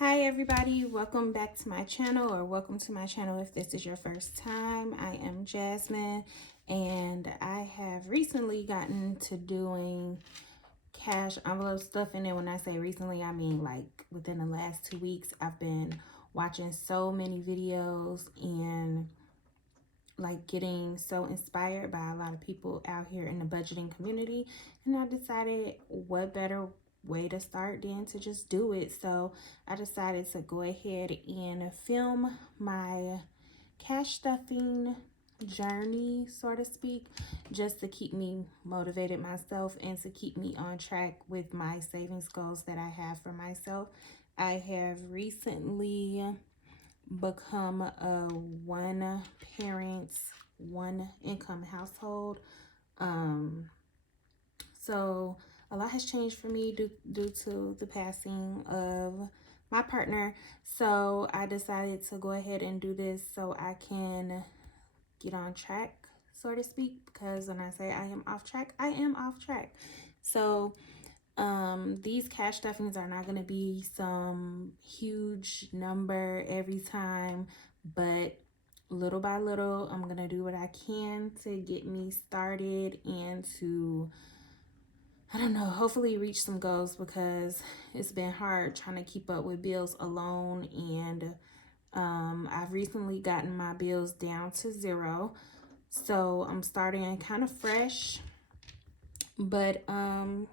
Hi everybody, welcome back to my channel, or welcome to my channel if this is your first time. I am Jasmine and I have recently gotten to doing cash envelope stuff. And then when I say recently, I mean like within the last 2 weeks. I've been watching so many videos and like getting so inspired by a lot of people out here in the budgeting community, and I decided what better way to start than to just do it. So I decided to go ahead and film my cash stuffing journey, so to speak, just to keep me motivated myself and to keep me on track with my savings goals that I have for myself. I have recently become a one parent, one income household. So a lot has changed for me due to the passing of my partner. So I decided to go ahead and do this so I can get on track, so to speak, because when I say I am off track, I am off track. So these cash stuffings are not going to be some huge number every time, but little by little, I'm going to do what I can to get me started and to, I don't know, hopefully reach some goals, because it's been hard trying to keep up with bills alone. And I've recently gotten my bills down to 0. So I'm starting kind of fresh. But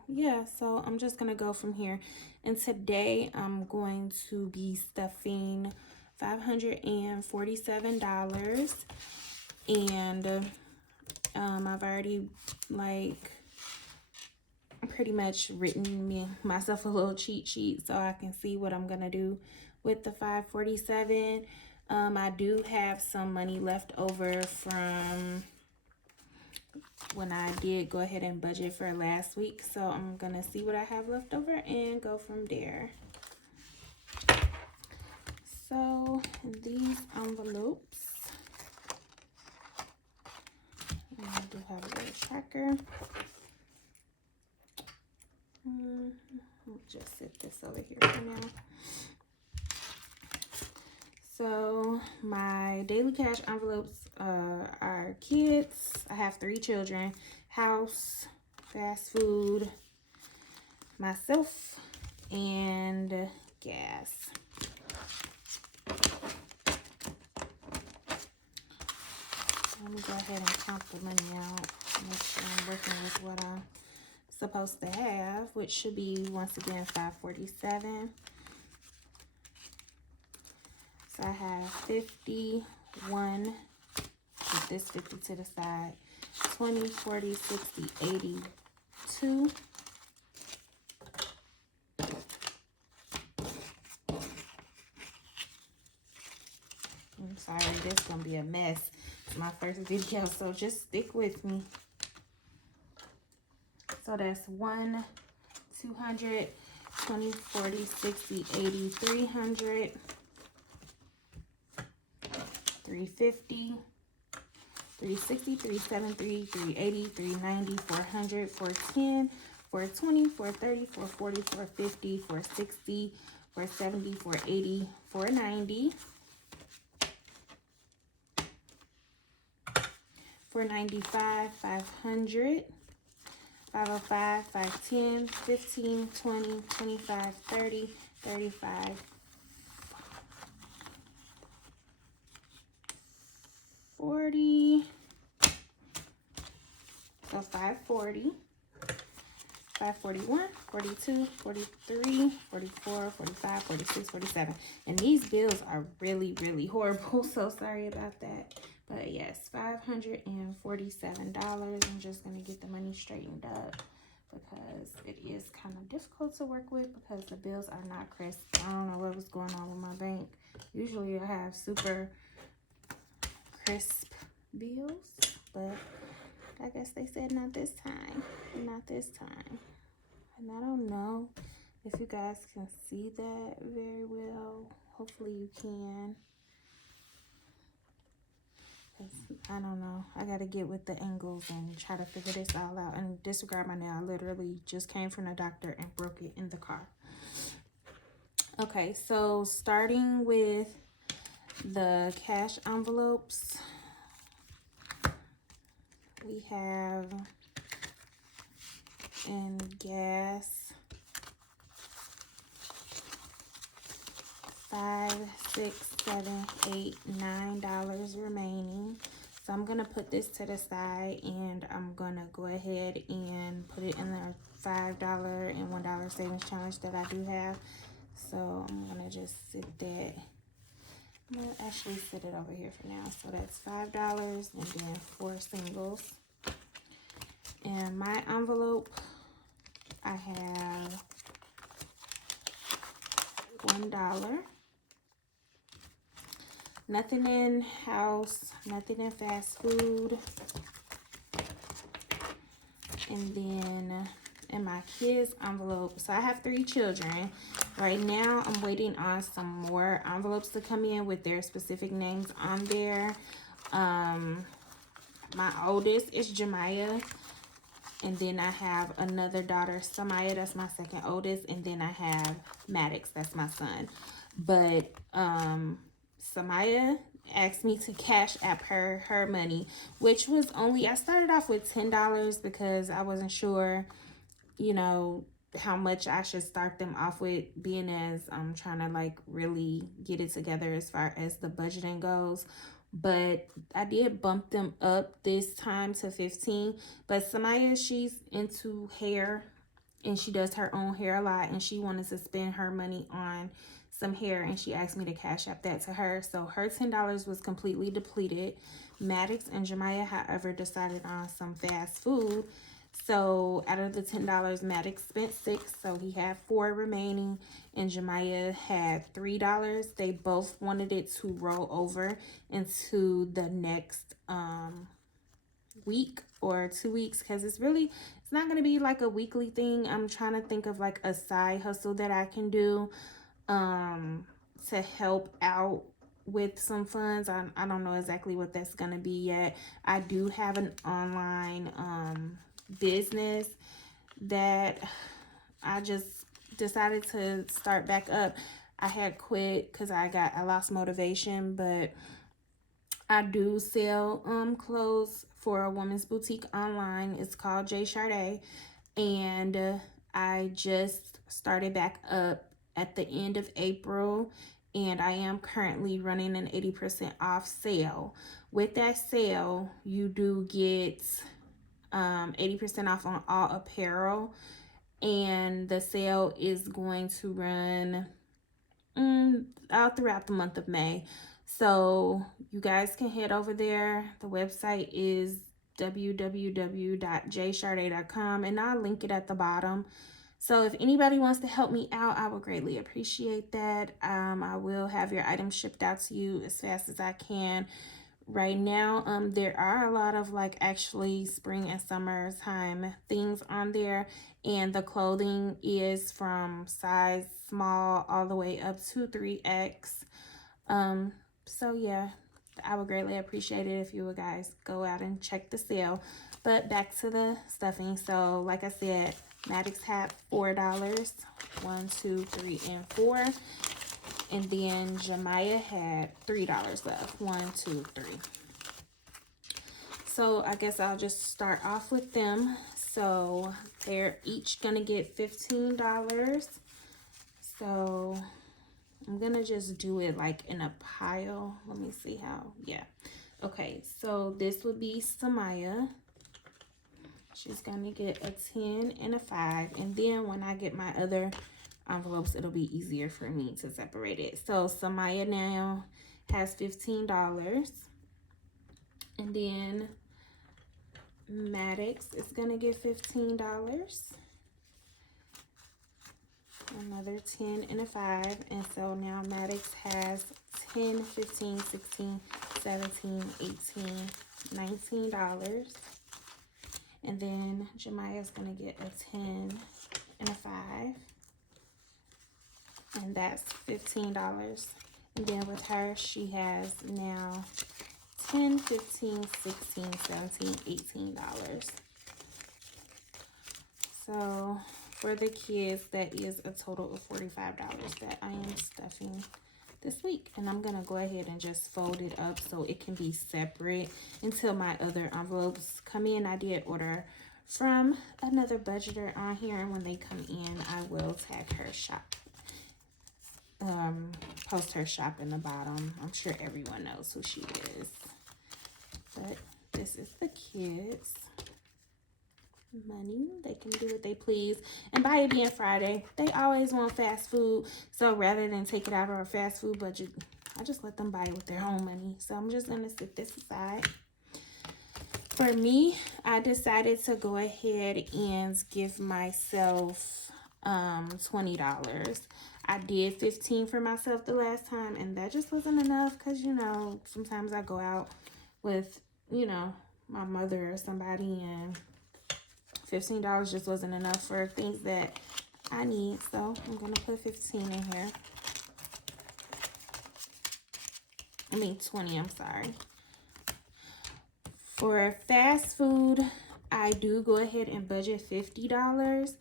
yeah, so I'm just gonna go from here. And today I'm going to be stuffing $547. And I've already like pretty much written myself a little cheat sheet so I can see what I'm gonna do with the 547. I do have some money left over from when I did go ahead and budget for last week, so I'm gonna see what I have left over and go from there. So these envelopes, I do have a little tracker. I'll just set this over here for now. So my daily cash envelopes are kids. I have 3 children, house, fast food, myself, and gas. Let me go ahead and count the money out. Make sure I'm working with what I'm supposed to have, which should be, once again, 547. So I have 51, put this 50 to the side, 20, 40, 60, 82. I'm sorry, this is going to be a mess. It's my first video, so just stick with me. So that's 1, 200, 20, 40, 60, 80, 300. 350, 360, 373, 380, 390, 400, 410, 420, 430, 440, 450, 460, 470, 480, 490, 495, 500, 505, 510, 15, 20, 25, 30, 35, 40, so 540, 541, 42, 43, 44, 45, 46, 47. And these bills are really, really horrible, so sorry about that. But yes, $547. I'm just going to get the money straightened up because it is kind of difficult to work with because the bills are not crisp. I don't know what was going on with my bank. Usually I have super crisp bills, but I guess they said not this time. Not this time. And I don't know if you guys can see that very well. Hopefully you can. I don't know. I gotta get with the angles and try to figure this all out. And disregard my nail. I literally just came from the doctor and broke it in the car. Okay, so starting with the cash envelopes, we have in gas $5, $6, $7, $8, $9 remaining. So I'm gonna put this to the side and I'm gonna go ahead and put it in the $5 and $1 savings challenge that I do have. So I'm gonna just sit that. I'm gonna actually sit it over here for now. So that's $5 and then 4 singles. In my envelope, I have $1. Nothing in house, nothing in fast food. And then in my kids' envelope, so I have 3 children. Right now, I'm waiting on some more envelopes to come in with their specific names on there. My oldest is Jemiah. And then I have another daughter, Samaya, that's my second oldest. And then I have Maddox, that's my son. But Samaya asked me to cash app her money, which was only, I started off with $10 because I wasn't sure, you know, how much I should start them off with, being as I'm trying to like really get it together as far as the budgeting goes. But I did bump them up this time to 15. But Samaya, she's into hair and she does her own hair a lot, and she wanted to spend her money on some hair, and she asked me to cash app that to her. So her $10 was completely depleted. Maddox and Jemiah, however, decided on some fast food. So out of the $10, Maddox spent $6, so he had 4 remaining, and Jemiah had $3. They both wanted it to roll over into the next week or 2 weeks, because it's not going to be like a weekly thing. I'm trying to think of like a side hustle that I can do to help out with some funds. I don't know exactly what that's going to be yet. I do have an online business that I just decided to start back up. I had quit because I lost motivation, but I do sell clothes for a women's boutique online. It's called J Sade, and I just started back up at the end of April, and I am currently running an 80% off sale. With that sale, you do get 80% off on all apparel, and the sale is going to run out throughout the month of May. So you guys can head over there. The website is www.jsade.com, and I'll link it at the bottom. So if anybody wants to help me out, I would greatly appreciate that. I will have your items shipped out to you as fast as I can. Right now, there are a lot of like actually spring and summertime things on there, and the clothing is from size small all the way up to 3X. So yeah, I would greatly appreciate it if you guys go out and check the sale. But back to the stuffing. So like I said, Maddox had $4, 1, 2, 3, and 4. And then Jemiah had $3 left, 1, 2, 3. So I guess I'll just start off with them. So they're each gonna get $15. So I'm gonna just do it like in a pile. Let me see how, yeah. Okay, so this would be Samaya. She's gonna get a 10 and a 5. And then when I get my other envelopes, it'll be easier for me to separate it. So Samaya now has $15. And then Maddox is gonna get $15. Another 10 and a 5. And so now Maddox has 10, 15, 16, 17, 18, $19. And then Jemiah's gonna get a 10 and a 5. And that's $15. And then with her, she has now 10, 15, 16, 17, $18. So for the kids, that is a total of $45 that I am stuffing this week. And I'm gonna go ahead and just fold it up so it can be separate until my other envelopes come in. I did order from another budgeter on here, and when they come in, I will tag her shop, post her shop in the bottom. I'm sure everyone knows who she is. But this is the kids' money. They can do what they please. And by it being Friday, they always want fast food. So rather than take it out of our fast food budget, I just let them buy it with their own money. So I'm just going to set this aside. For me, I decided to go ahead and give myself $20. I did $15 for myself the last time, and that just wasn't enough because, you know, sometimes I go out with, you know, my mother or somebody, and $15 just wasn't enough for things that I need. So I'm going to put 15 in here. I mean 20, I'm sorry. For fast food, I do go ahead and budget $50.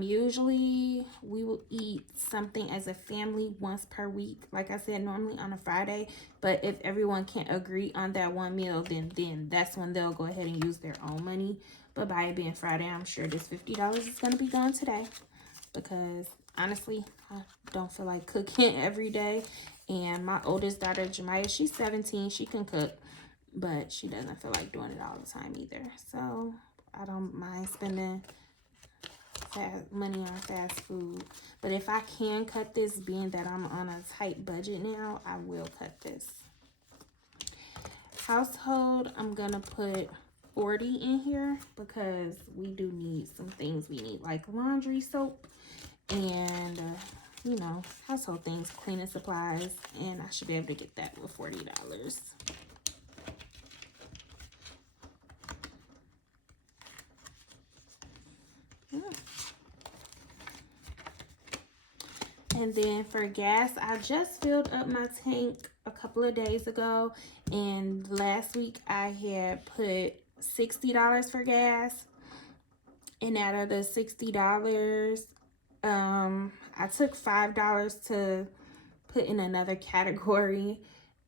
Usually we will eat something as a family once per week, like I said, normally on a Friday. But if everyone can't agree on that one meal, then that's when they'll go ahead and use their own money. But by it being Friday, I'm sure this $50 is going to be gone today, because honestly, I don't feel like cooking every day. And my oldest daughter, Jemiah, she's 17. She can cook, but she doesn't feel like doing it all the time either. So I don't mind spending money on fast food. But if I can cut this, being that I'm on a tight budget now, I will cut this. Household, I'm gonna put 40 in here because we do need some things. We need like laundry soap and you know, household things, cleaning supplies, and I should be able to get that with $40. And then for gas, I just filled up my tank a couple of days ago, and last week I had put $60 for gas. And out of the $60, I took $5 to put in another category,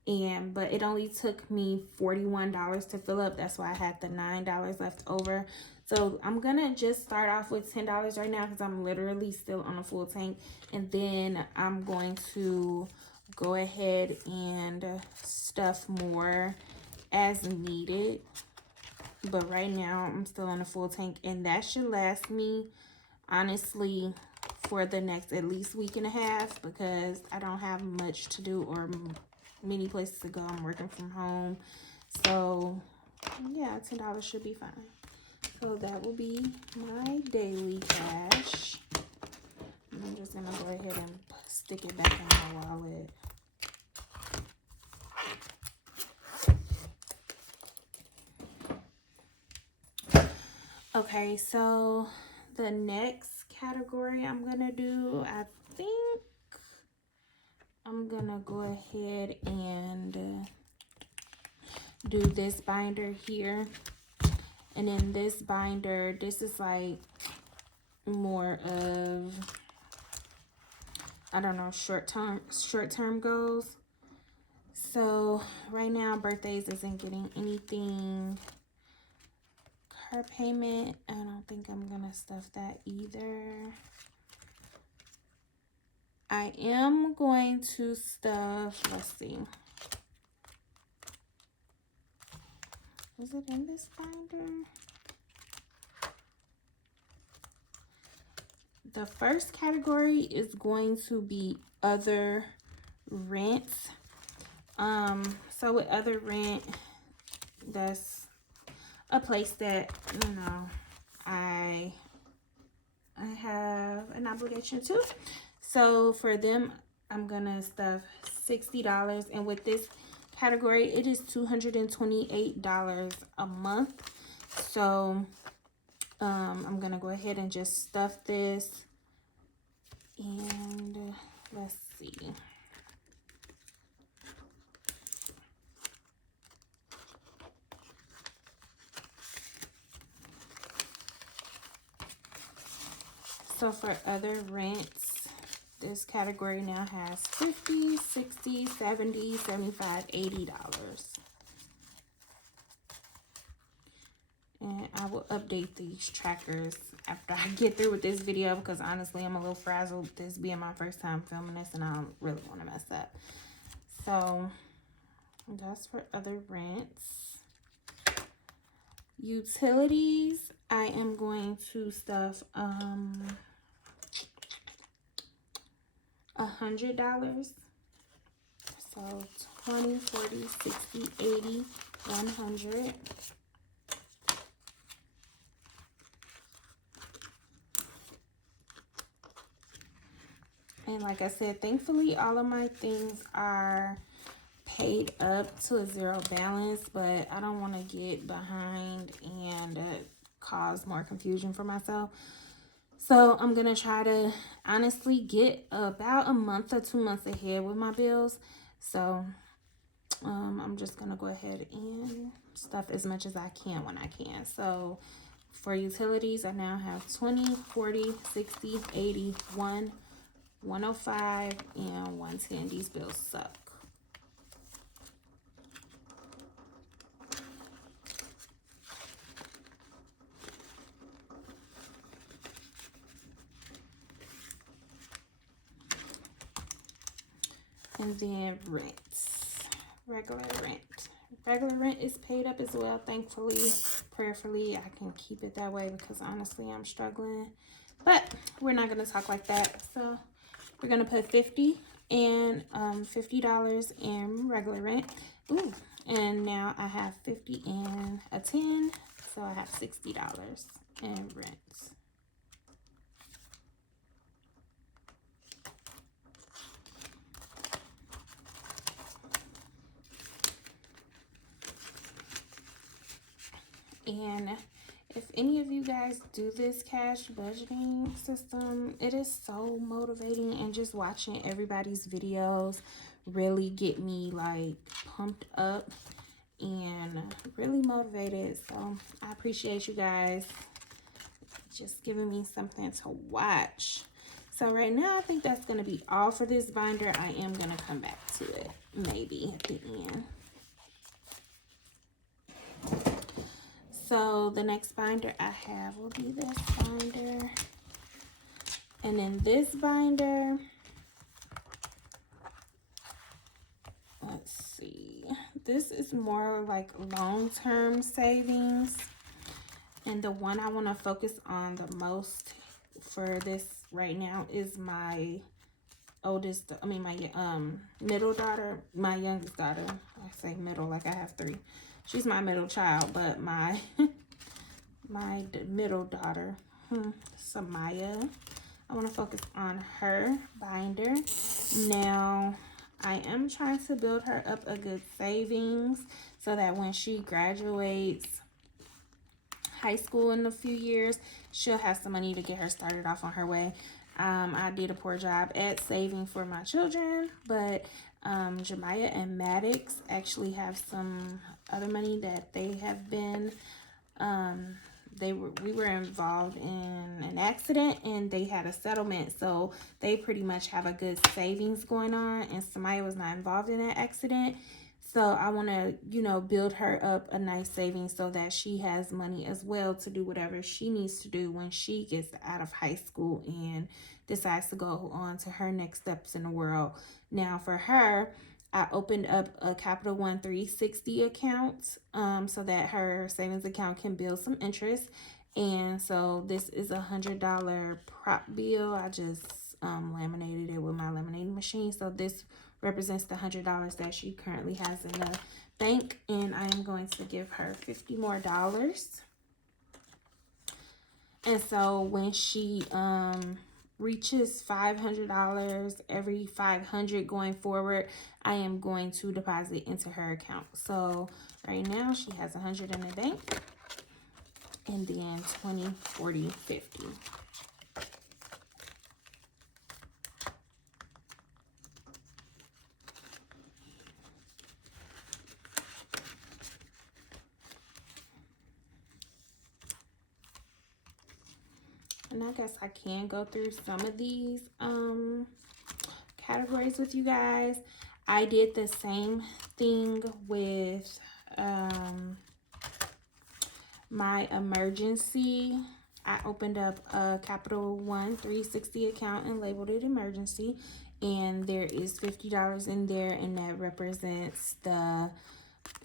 but it only took me $41 to fill up. That's why I had the $9 left over. So I'm gonna just start off with $10 right now because I'm literally still on a full tank, and then I'm going to go ahead and stuff more as needed. But right now I'm still on a full tank, and that should last me honestly for the next at least week and a half, because I don't have much to do or many places to go. I'm working from home, so yeah, $10 should be fine. So that will be my daily cash. I'm just gonna go ahead and stick it back in my wallet. Okay, so the next category I'm gonna do, I think I'm gonna go ahead and do this binder here. And in this binder, this is like more of, I don't know, short-term goals. So right now, birthdays isn't getting anything. Car payment, I don't think I'm gonna stuff that either. I am going to stuff, let's see. Is it in this binder? The first category is going to be other rent. So with other rent, that's a place that, you know, I have an obligation to. So for them, I'm gonna stuff $60, and with this category, it is $228 a month. So I'm gonna go ahead and just stuff this, and let's see. So for other rents, this category now has $50, $60, $70, $75, $80. And I will update these trackers after I get through with this video, because honestly, I'm a little frazzled. This being my first time filming this, and I don't really want to mess up. So that's for other rents. Utilities, I am going to stuff $100. So 20, 40, 60, 80, 100. And like I said, thankfully all of my things are paid up to a zero balance, but I don't want to get behind and cause more confusion for myself. So I'm going to try to honestly get about a month or 2 months ahead with my bills. So I'm just going to go ahead and stuff as much as I can when I can. So for utilities, I now have 20, 40, 60, 80, 105, and 110. These bills suck. And then rents, regular rent. Regular rent is paid up as well, thankfully. Prayerfully, I can keep it that way because honestly, I'm struggling. But we're not going to talk like that. So we're going to put $50 and $50 in regular rent. Ooh, and now I have 50 and a 10, so I have $60 in rent. And if any of you guys do this cash budgeting system, it is so motivating, and just watching everybody's videos really get me like pumped up and really motivated. So I appreciate you guys just giving me something to watch. So right now, I think that's going to be all for this binder. I am going to come back to it maybe at the end. So the next binder I have will be this binder. And in this binder, let's see, this is more like long-term savings. And the one I want to focus on the most for this right now is my middle daughter, my youngest daughter. I say middle like I have 3. She's my middle child, but my middle daughter, Samaya. I want to focus on her binder. Now, I am trying to build her up a good savings so that when she graduates high school in a few years, she'll have some money to get her started off on her way. I did a poor job at saving for my children, but Jemiah and Maddox actually have some other money that they have been, we were involved in an accident and they had a settlement, so they pretty much have a good savings going on, and Samaya was not involved in that accident. So I want to, build her up a nice savings so that she has money as well to do whatever she needs to do when she gets out of high school and decides to go on to her next steps in the world. Now for her, I opened up a Capital One 360 account so that her savings account can build some interest. And so this is $100 prop bill. I just laminated it with my laminating machine. So this represents the $100 that she currently has in the bank, and I am going to give her $50 more. And so when she reaches $500, every $500 going forward, I am going to deposit into her account. So right now she has $100 in the bank, and then 20, 40, 50. and I guess I can go through some of these categories with you guys. I did the same thing with my emergency. I opened up a Capital One 360 account and labeled it emergency, and there is $50 in there, and that represents the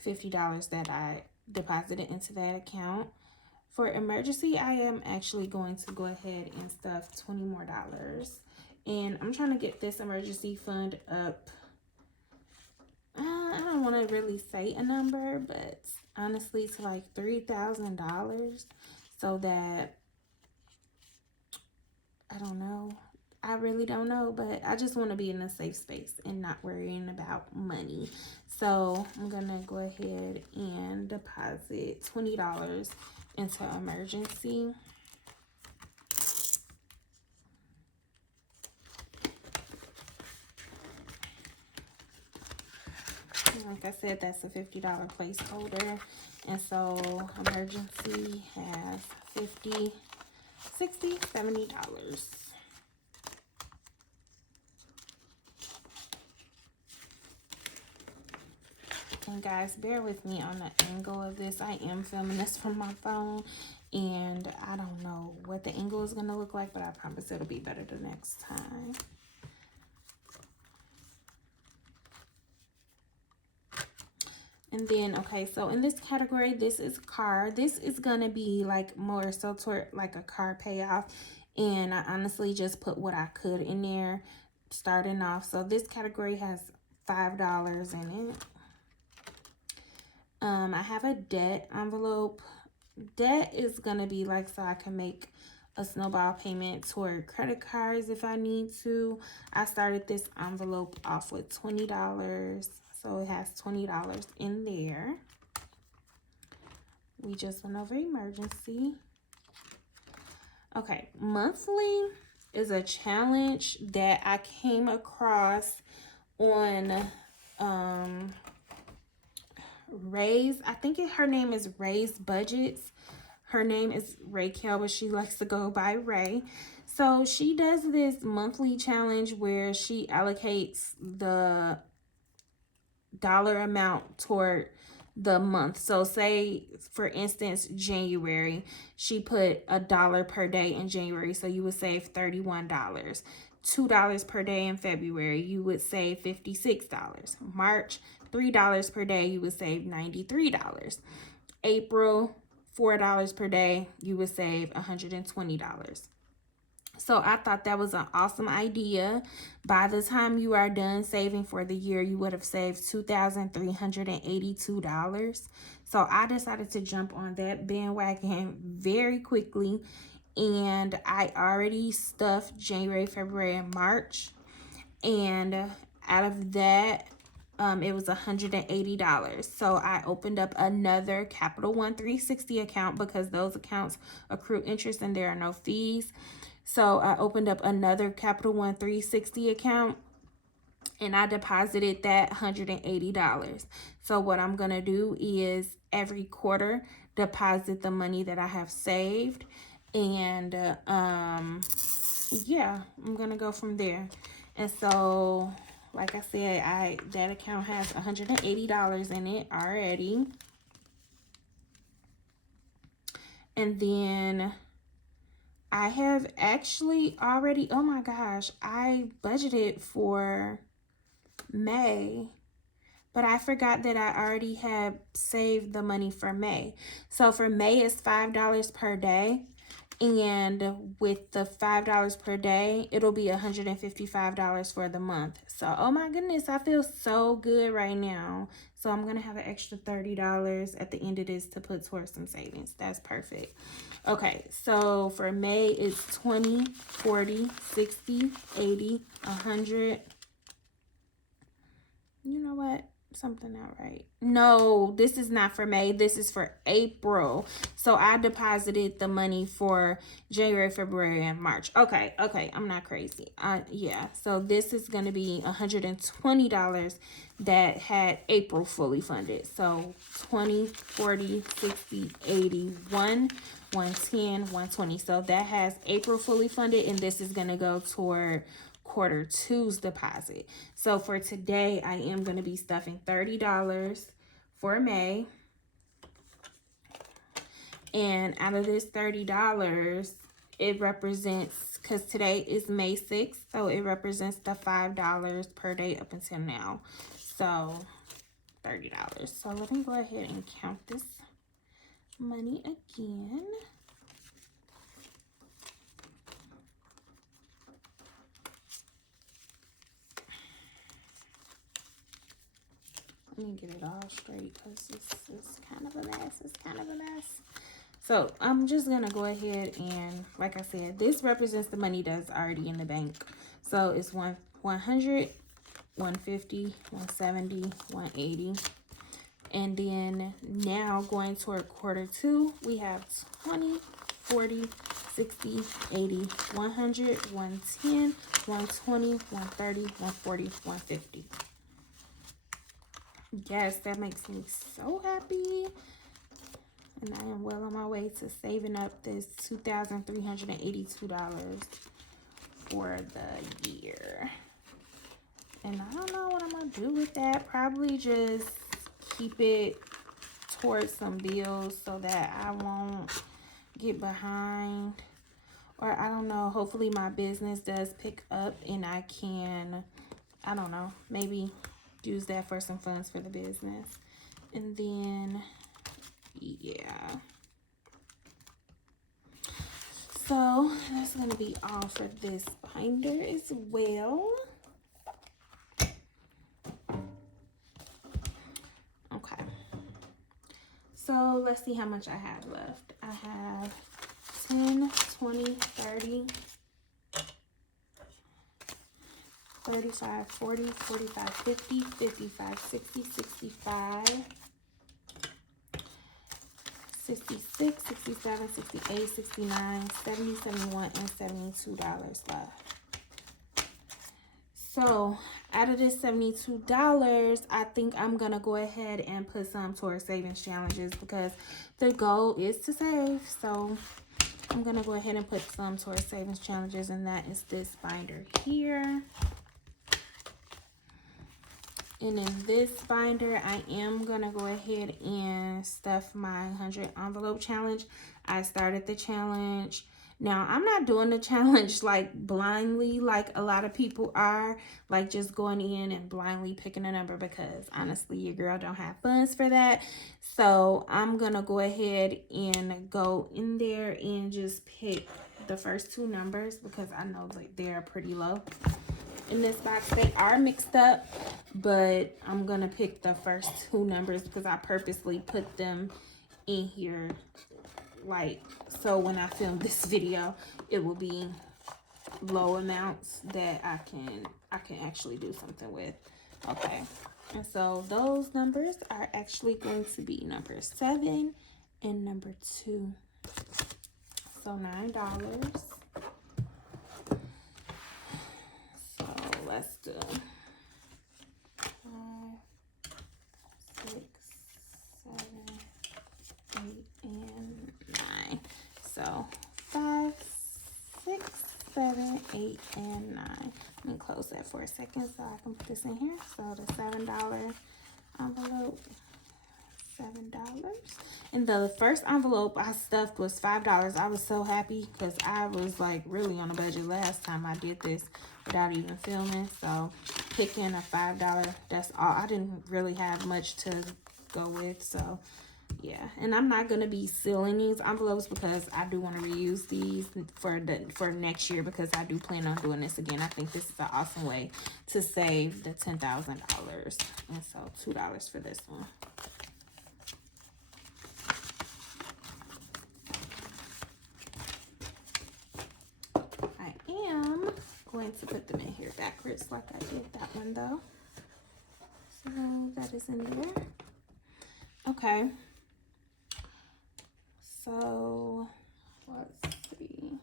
$50 that I deposited into that account. For emergency, I am actually going to go ahead and stuff $20 more, and I'm trying to get this emergency fund up. I don't want to really say a number, but honestly to like $3,000, so that, I don't know, I really don't know, but I just want to be in a safe space and not worrying about money. So I'm gonna go ahead and deposit $20 into emergency. Like I said, that's a $50 placeholder, and so emergency has $50, $60, $70. And guys, bear with me on the angle of this. I am filming this from my phone, and I don't know what the angle is going to look like, but I promise it'll be better the next time. And then, okay, so in this category, this is car. This is going to be like more so toward like a car payoff. And I honestly just put what I could in there starting off. So this category has $5 in it. I have a debt envelope. Debt is going to be like so I can make a snowball payment toward credit cards if I need to. I started this envelope off with $20. So it has $20 in there. We just went over emergency. Okay, monthly is a challenge that I came across on Ray's. I think her name is Ray's Budgets. Her name is Raquel, but she likes to go by Ray. So she does this monthly challenge where she allocates the dollar amount toward the month. So say for instance January, she put $1 per day in January, so you would save $31. $2 per day in February, you would save $56. March, $3 per day, you would save $93. April, $4 per day, you would save $120. So I thought that was an awesome idea. By the time you are done saving for the year, you would have saved $2,382. So I decided to jump on that bandwagon very quickly. And I already stuffed January, February, and March. And out of that, it was $180. So I opened up another Capital One 360 account because those accounts accrue interest and there are no fees. So I opened up another Capital One 360 account and I deposited that $180. So what I'm going to do is every quarter deposit the money that I have saved. And yeah, I'm going to go from there. And so, like I said, that account has $180 in it already. And then I have actually already, oh my gosh, I budgeted for May, but I forgot that I already had saved the money for May. So for May, it's $5 per day. And with the $5 per day, it'll be $155 for the month. So, oh my goodness, I feel so good right now. So I'm going to have an extra $30 at the end of this to put towards some savings. That's perfect. Okay, so for May, it's 20, 40, 60, 80, 100. You know what? something not right. No, this is not for May. This is for April. So I deposited the money for January, February, and March. Okay, I'm not crazy. Yeah. So this is going to be $120 that had April fully funded. So 20, 40, 60, 80, 110, 120. So that has April fully funded, and this is going to go toward quarter two's deposit. So for today, I am going to be stuffing $30 for May. And out of this $30, it represents, because today is May 6th, so it represents the $5 per day up until now. So $30. So let me go ahead and count this money again. Let me get it all straight because this is kind of a mess. It's kind of a mess. So I'm just going to go ahead and, like I said, this represents the money that's already in the bank. So it's 100, 150, 170, 180. And then now going toward quarter two, we have 20, 40, 60, 80, 100, 110, 120, 130, 140, 150. Yes, that makes me so happy. And I am well on my way to saving up this $2,382 for the year. And I don't know what I'm going to do with that. Probably just keep it towards some bills so that I won't get behind. Or I don't know, hopefully my business does pick up and I can, I don't know, maybe use that for some funds for the business. And then, yeah. So that's going to be all for this binder as well. Okay. So let's see how much I have left. I have 10, 20, 30, 35, 40, 45, 50, 55, 60, 65, 66, 67, 68, 69, 70, 71, and $72 left. So out of this $72, I think I'm going to go ahead and put some towards savings challenges because the goal is to save. So I'm going to go ahead and put some towards savings challenges, and that is this binder here. And in this binder, I am going to go ahead and stuff my 100 envelope challenge. I started the challenge. Now, I'm not doing the challenge like blindly like a lot of people are, like just going in and blindly picking a number, because honestly, your girl don't have funds for that. So I'm going to go ahead and go in there and just pick the first two numbers because I know like they're pretty low. In this box, they are mixed up, but I'm gonna pick the first two numbers because I purposely put them in here, like, so when I film this video, it will be low amounts that I can actually do something with. Okay, and so those numbers are actually going to be number 7 and number 2. So $9. Let's do 5, 6, 7, 8, and 9. So 5, 6, 7, 8, and 9. Let me close that for a second so I can put this in here. So the $7 envelope, $7. And the first envelope I stuffed was $5. I was so happy because I was like really on a budget last time I did this without even filming. So picking a $5, that's all. I didn't really have much to go with. So yeah, and I'm not gonna be sealing these envelopes because I do want to reuse these for next year, because I do plan on doing this again. I think this is an awesome way to save the $10,000. And so $2 for this one. Going to put them in here backwards like I did that one though. So that is in there. Okay. So let's see.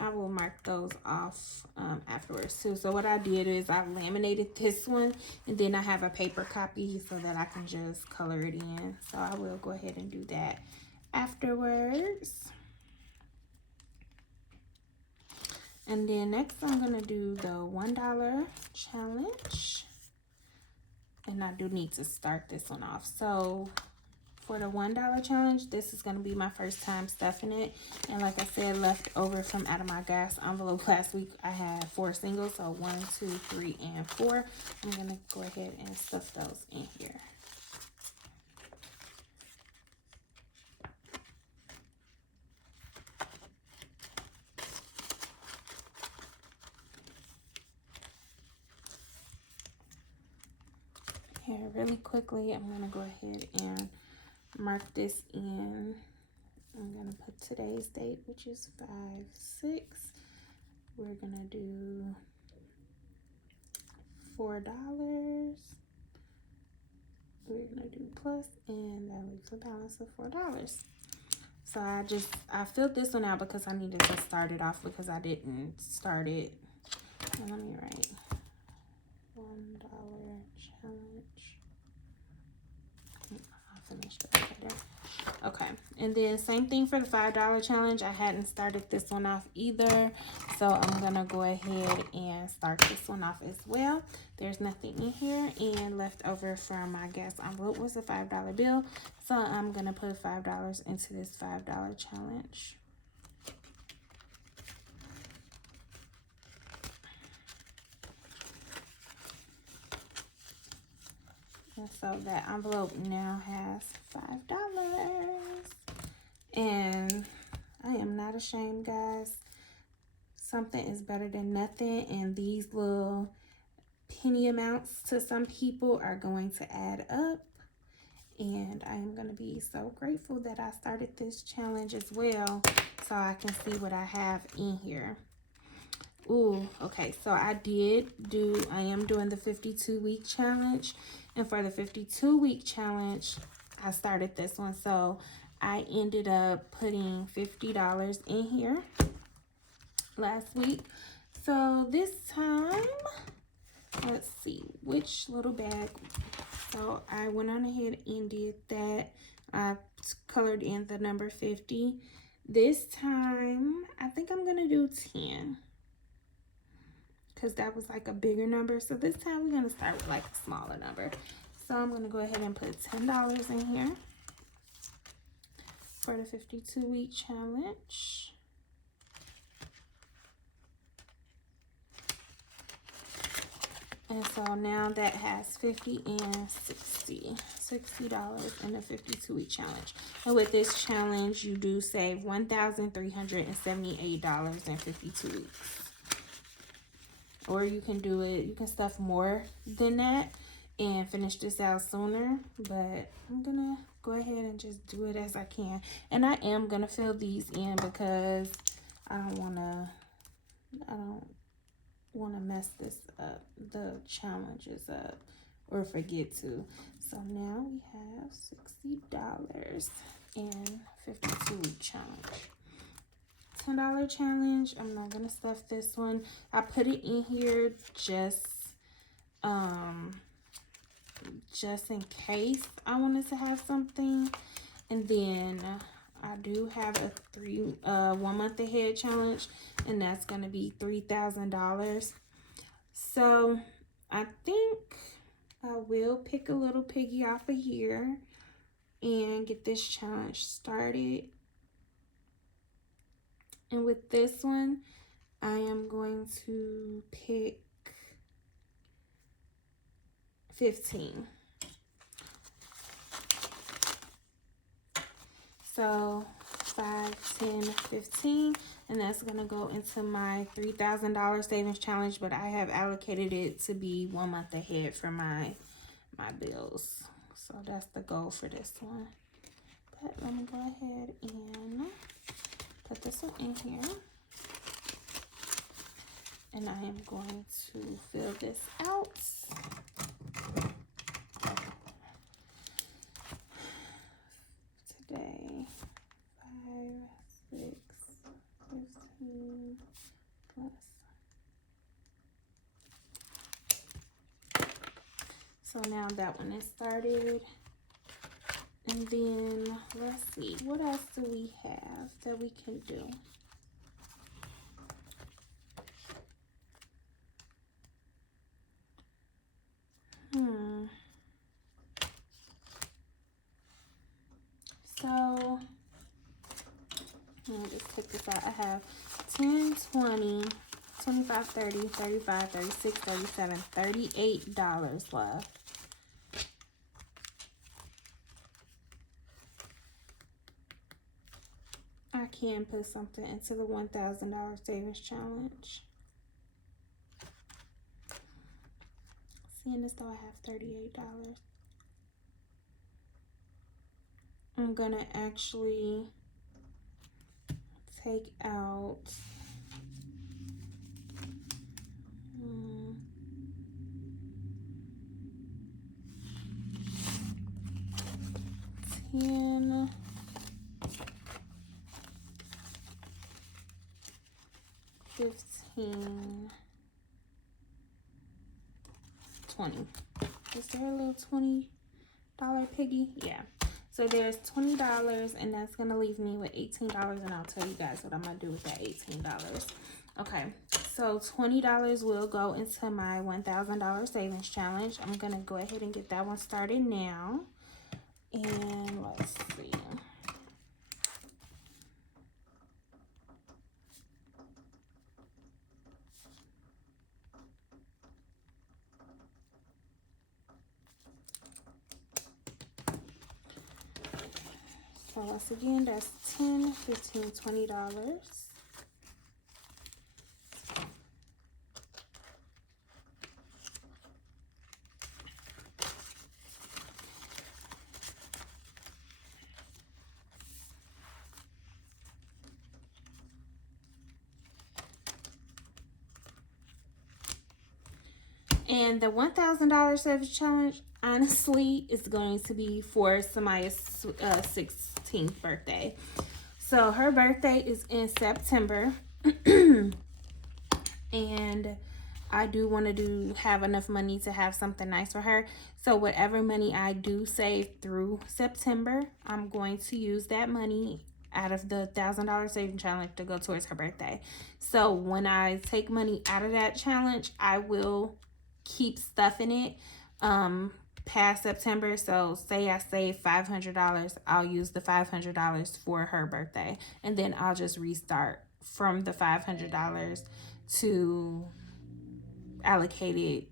I will mark those off afterwards too. So what I did is I laminated this one, and then I have a paper copy so that I can just color it in. So I will go ahead and do that afterwards. And then next I'm gonna do the $1 challenge. And I do need to start this one off. So for the $1 challenge, this is gonna be my first time stuffing it. And like I said, left over from out of my gas envelope last week, I had 4 singles. So 1, 2, 3, and 4. I'm gonna go ahead and stuff those in here. Here, really quickly, I'm gonna go ahead and mark this in. I'm gonna put today's date, which is 5/6. We're gonna do $4. We're gonna do plus, and that leaves a balance of $4. So I filled this one out because I needed to start it off because I didn't start it. And let me write $1 challenge. I'll finish that later. Okay, and then same thing for the $5 challenge. I hadn't started this one off either, so I'm gonna go ahead and start this one off as well. There's nothing in here, and left over from my gas envelope was a $5 bill, so I'm gonna put $5 into this $5 challenge. And so that envelope now has $5. And I am not ashamed, guys. Something is better than nothing. And these little penny amounts to some people are going to add up. And I am going to be so grateful that I started this challenge as well, so I can see what I have in here. Ooh, okay, so I am doing the 52-week challenge. And for the 52-week challenge, I started this one. So I ended up putting $50 in here last week. So this time, let's see which little bag. So I went on ahead and did that. I colored in the number 50. This time, I think I'm gonna do 10. Because that was like a bigger number. So this time we're going to start with like a smaller number. So I'm going to go ahead and put $10 in here for the 52-week challenge. And so now that has 50 and 60. $60 in the 52-week challenge. And with this challenge, you do save $1,378 in 52 weeks. Or you can do it, you can stuff more than that and finish this out sooner. But I'm gonna go ahead and just do it as I can. And I am gonna fill these in because I don't wanna mess this up, the challenges up, or forget to. So now we have $60 and 52-week challenge. $10 challenge. I'm not gonna stuff this one. I put it in here just in case I wanted to have something. And then I do have a 1 month ahead challenge, and that's gonna be $3,000. So I think I will pick a little piggy off of here and get this challenge started. And with this one, I am going to pick 15. So 5, 10, 15, and that's gonna go into my $3,000 savings challenge, but I have allocated it to be 1 month ahead for my bills. So that's the goal for this one. But let me go ahead and put this one in here. And I am going to fill this out. Today, 5, 6, 15 plus. So now that one is started. And then let's see, what else do we have that we can do? So let me just take this out. I have 10, 20, 25, 30, 35, 36, 37, $38 left. I can put something into the $1,000 savings challenge. Seeing as though I have $38. I'm gonna actually take out $10, 15, 20. Is there a little $20 piggy? Yeah. So there's $20, and that's gonna leave me with $18, and I'll tell you guys what I'm gonna do with that $18. Okay, so $20 will go into my $1,000 savings challenge. I'm gonna go ahead and get that one started now. And let's see. So once again, that's $10, $15, $20. And the $1,000 savings challenge, honestly, is going to be for Samaya's 16th birthday. So her birthday is in September. And I do want to have enough money to have something nice for her. So whatever money I do save through September, I'm going to use that money out of the $1,000 saving challenge to go towards her birthday. So when I take money out of that challenge, I will keep stuff in it past September. So say I save $500, I'll use the $500 for her birthday, and then I'll just restart from the $500 to allocate it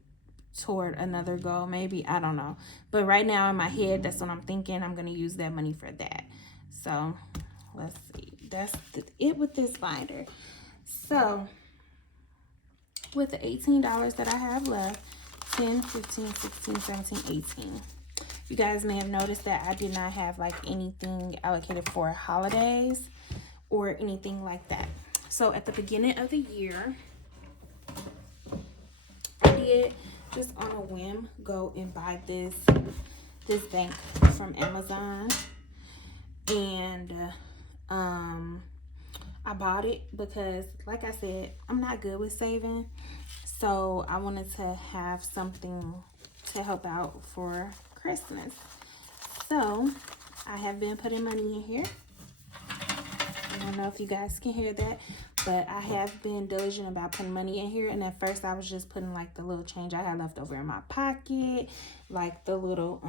toward another goal, maybe. I don't know, but right now in my head, that's what I'm thinking. I'm going to use that money for that. So let's see, that's it with this binder. So with the $18 that I have left, 10, 15, 16, 17, 18. You guys may have noticed that I did not have like anything allocated for holidays or anything like that. So at the beginning of the year, I did just on a whim go and buy this bank from Amazon. And I bought it because, like I said, I'm not good with saving. So I wanted to have something to help out for Christmas. So I have been putting money in here. I don't know if you guys can hear that, but I have been diligent about putting money in here. And at first I was just putting like the little change I had left over in my pocket, like the little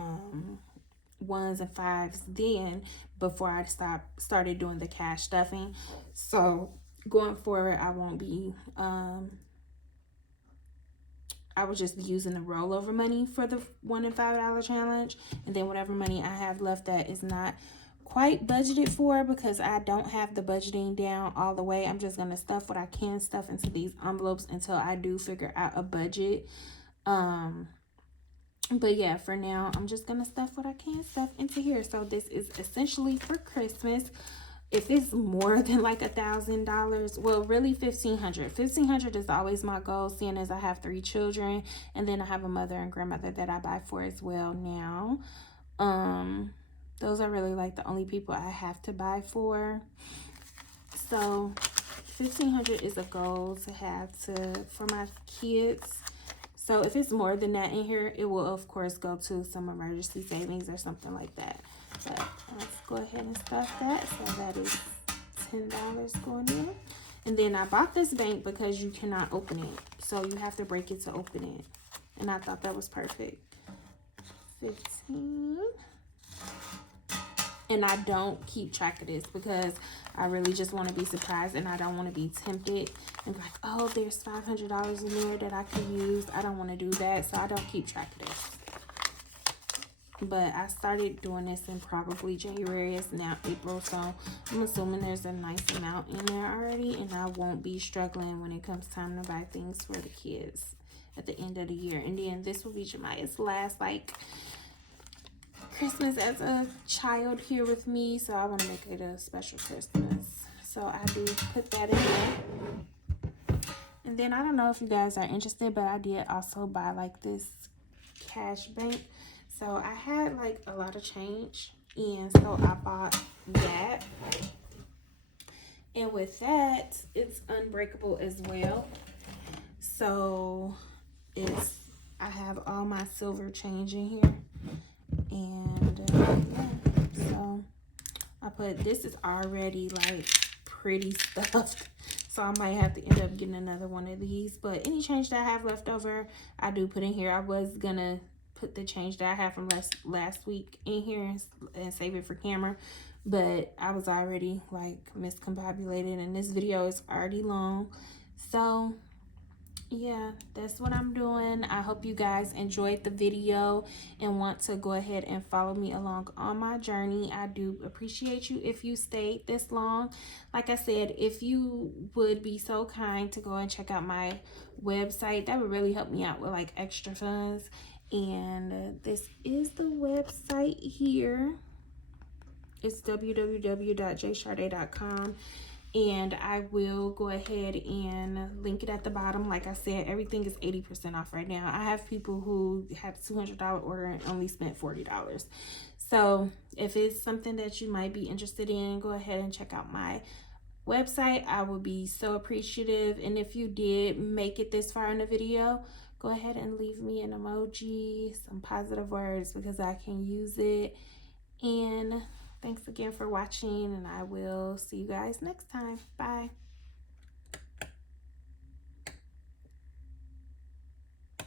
ones and fives then, before I started doing the cash stuffing. So going forward, I won't be I would just be using the rollover money for the $1 and $5 challenge, and then whatever money I have left that is not quite budgeted for, because I don't have the budgeting down all the way, I'm just gonna stuff what I can stuff into these envelopes until I do figure out a budget. But yeah, for now, I'm just gonna stuff what I can stuff into here. So this is essentially for Christmas. if it's more than like $1,000, well, really $1,500 is always my goal, seeing as I have 3 children, and then I have a mother and grandmother that I buy for as well now. Those are really like the only people I have to buy for. So $1,500 is a goal to have for my kids. So if it's more than that in here, it will of course go to some emergency savings or something like that. But let's go ahead and stuff that. So that is $10 going in. And then I bought this bank because you cannot open it. So you have to break it to open it. And I thought that was perfect. 15. And I don't keep track of this because I really just want to be surprised, and I don't want to be tempted and be like, oh, there's $500 in there that I can use. I don't want to do that, so I don't keep track of this. But I started doing this in probably January. It's now April, so I'm assuming there's a nice amount in there already, and I won't be struggling when it comes time to buy things for the kids at the end of the year. And then this will be Jemiah's last, like, Christmas as a child here with me, so I want to make it a special Christmas. So I do put that in there. And then I don't know if you guys are interested, but I did also buy like this cash bank. So I had like a lot of change, and so I bought that. And with that, it's unbreakable as well. So I have all my silver change in here. And yeah, so I put, this is already like pretty stuffed, so I might have to end up getting another one of these. But any change that I have left over, I do put in here. I was gonna put the change that I have from last week in here and save it for camera, but I was already like miscombobulated, and this video is already long. So yeah, that's what I'm doing. I hope you guys enjoyed the video and want to go ahead and follow me along on my journey. I do appreciate you if you stayed this long. Like I said, if you would be so kind to go and check out my website, that would really help me out with like extra funds. And this is the website here. It's www.jsharday.com. And I will go ahead and link it at the bottom. Like I said, everything is 80% off right now. I have people who have $200 order and only spent $40. So if it's something that you might be interested in, go ahead and check out my website. I would be so appreciative. And if you did make it this far in the video, go ahead and leave me an emoji, some positive words, because I can use it. And thanks again for watching, and I will see you guys next time. Bye.